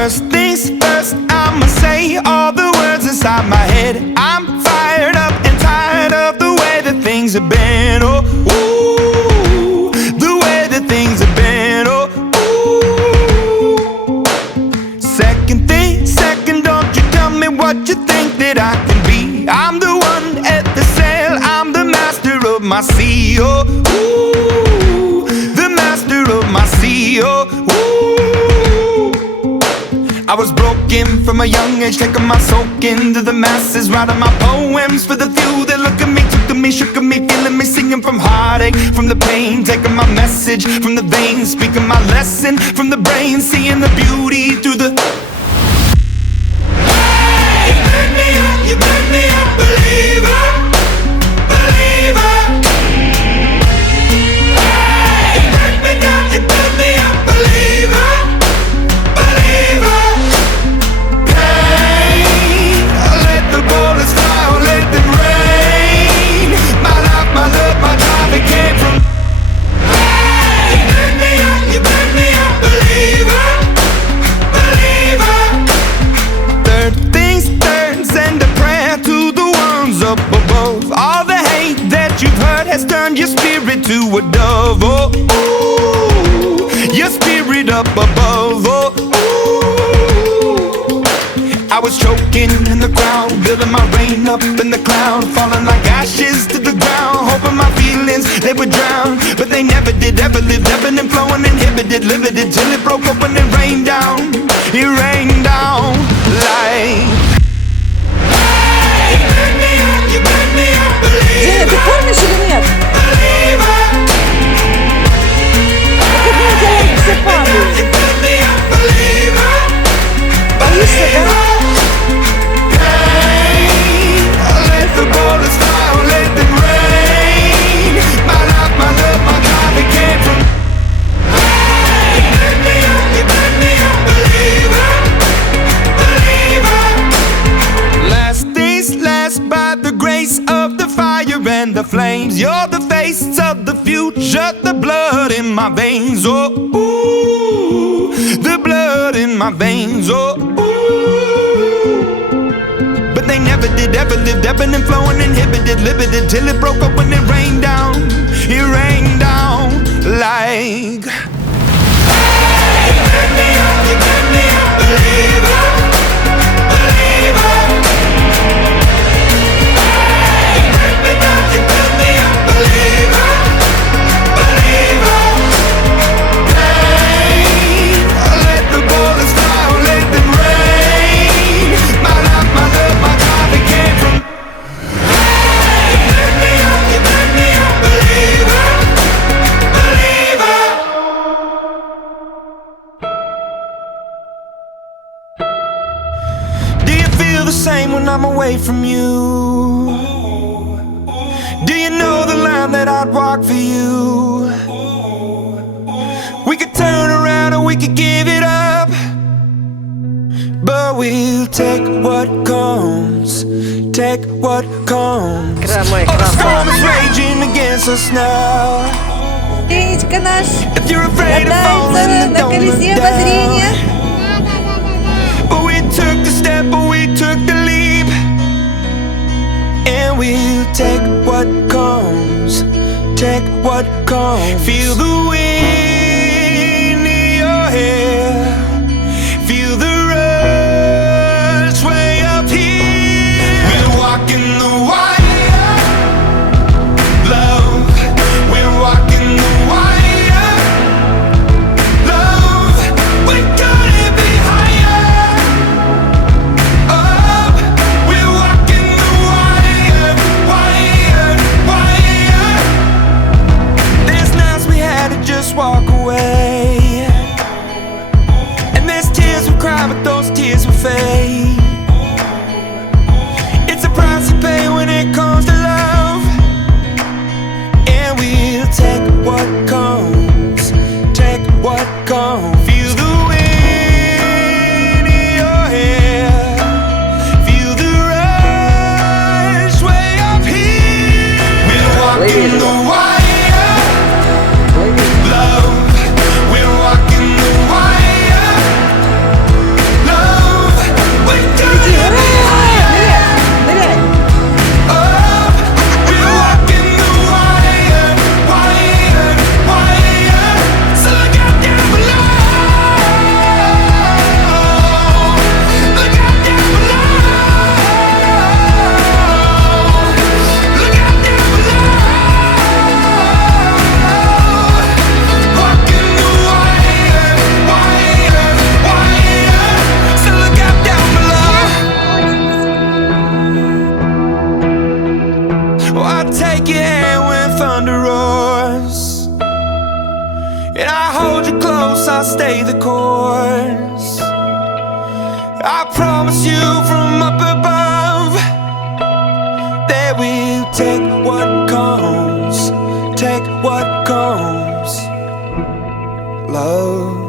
First things first, I'ma say all the words inside my head. I'm fired up and tired of the way that things have been. Oh, ooh, the way that things have been. Oh, ooh. Second thing, second, don't you tell me what you think that I can be. I'm the one at the sail, I'm the master of my sea. Oh, ooh, the master of my sea. Oh, ooh. I was broken from a young age, taking my soak into the masses, writing my poems for the few that look at me, took to me, shook at me, feeling me, singing from heartache, from the pain, taking my message from the veins, speaking my lesson from the brain, seeing the beauty through the. Hey, you made me a believer, believer. Hey, you made me a believer, believer. Bullets fly or let them rain. My life, my love, my drive, it came from. Hey, you made me a believer, believer. Third things third, send a prayer to the ones up above. All the hate that you've heard has turned your spirit to a dove. Oh, ooh, your spirit up above. Oh, I was choking in the crowd, building my rain up in the cloud, falling like ashes to the ground, hoping my feelings, they would drown. But they never did, ever lived, ebbing and flowing, inhibited, limited, till it broke open and rained down. It rained down like. Hey, you made me a believer. Женя, ты помнишь или нет? Как мне делать все падают? Боишься, да? The bullets fly or let them rain. My life, my love, my drive, it came from. Hey, you made me a believer, believer. Last things last, by the grace of the fire and the flames. You're the face of the future, the blood in my veins. Oh, ooh, the blood in my veins. Oh, ooh. They never did, ever lived, ebbing and flowing, inhibited, limited, till it broke up when it rained down. It rained down like. Hey, you made me a believer, believer. Hey, you made me a believer, believer. Hey, let the bullets fly or let them rain. My life, my love, my drive, it came from. Hey, you made me a believer, believer. Do you feel the same when I'm away from you? Do you know the line that I'd walk for you? We could turn around or we could give it up, but we'll take what comes, take what comes. Экран, Oh, the storm is raging against us now. Денечка наш If you're afraid of falling, катается then на don't колесе look down. обозрения. But we took the step, but we took the leap, and we'll take what comes, take what comes. Feel the wind in your hair, feel the rush way up here. We're walking the wire, love. We're walking the wire, love. We gotta be higher, up. We're walking the wire, wire, wire. There's nights we had to just walk away. your hand when thunder roars, and I hold you close, I'll stay the course. I promise you from up above that we'll take what comes, take what comes, love.